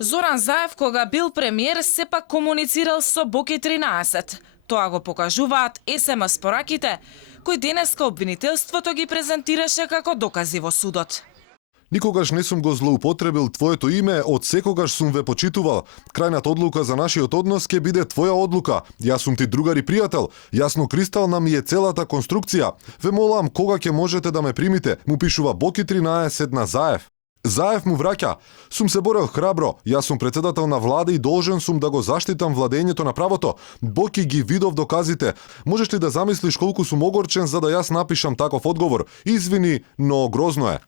Зоран Заев, кога бил премиер, сепак комуницирал со Боки 13. Тоа го покажуваат СМС пораките, кои денеска обвинителството ги презентираше како докази во судот. Никогаш не сум го злоупотребил твоето име, од секогаш сум ве почитувал. Крајната одлука за нашиот однос ќе биде твоја одлука. Јас сум ти другар и пријател. Јасно кристална ми е целата конструкција. Ве молам кога ќе можете да ме примите, му пишува Боки 13 на Заев. Заев му враќа: сум се борел храбро, јас сум председател на влада и должен сум да го заштитам владењето на правото. Боки, ги видов доказите. Можеш ли да замислиш колку сум огорчен за да јас напишам таков одговор? Извини, но грозно е.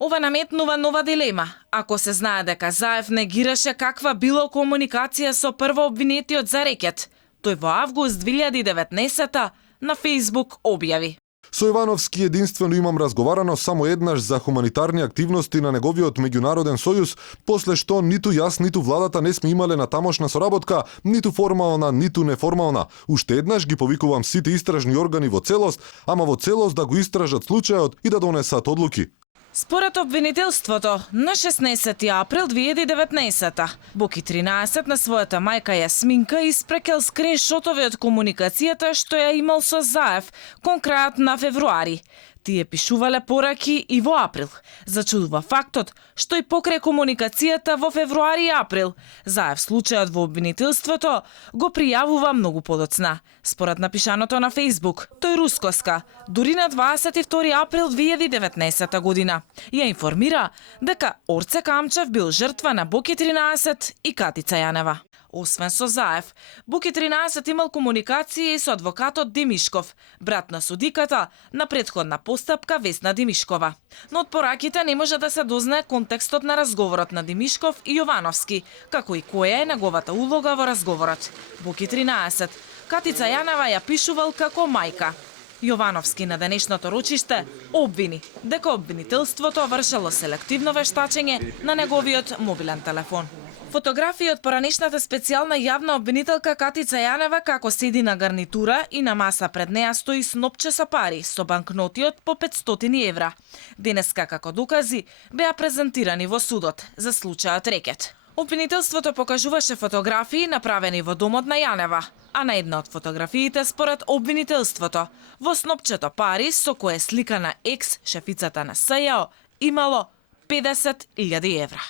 Ова наметнува нова дилема. Ако се знае дека Заев негираше каква било комуникација со првообвинетиот за рекет, тој во август 2019 на Facebook објави: Со Јовановски единствено имам разговарано само еднаш за хуманитарни активности на неговиот меѓународен сојуз, после што ниту јас, ниту владата не сме имале на тамошна соработка, ниту формална, ниту неформална. Уште еднаш ги повикувам сите истражни органи во целост, ама во целост да го истражат случајот и да донесат одлуки. Според обвинителството, на 16 април 2019 Боки 13 на својата мајка Јасминка испрекел скриншотови од комуникацијата што ја имал со Заев кон крајот на февруари. Тие пишувале пораки и во април. Зачудува фактот што и покрај комуникацијата во февруари и април, Заев случајот во обвинителството го пријавува многу подоцна. Според напишаното на Facebook, тој рускоска, дури на 22 април 2019 година, ја информира дека Орце Камчев бил жртва на Боки 13 и Катица Јанева. Освен со Заев, Боки 13 имал комуникација и со адвокатот Димишков, брат на судиката на претходна постапка Весна Димишкова. Но од пораките не може да се дознае контекстот на разговорот на Димишков и Јовановски, како и која е неговата улога во разговорот. Боки 13, Катица Јанева ја пишувал како мајка. Јовановски на денешното рочиште обвини дека обвинителството вршело селективно вештачење на неговиот мобилен телефон. Фотографии од поранешната специјална јавна обвинителка Катица Јанева како седи на гарнитура и на маса пред неја стои снопче со пари со банкнотиот по 500 евра. Денеска како докази беа презентирани во судот за случајот рекет. Обвинителството покажуваше фотографии направени во домот на Јанева, а на една од фотографиите според обвинителството во снопчето пари со кое слика на екс шефицата на СЈО имало 50.000 евра.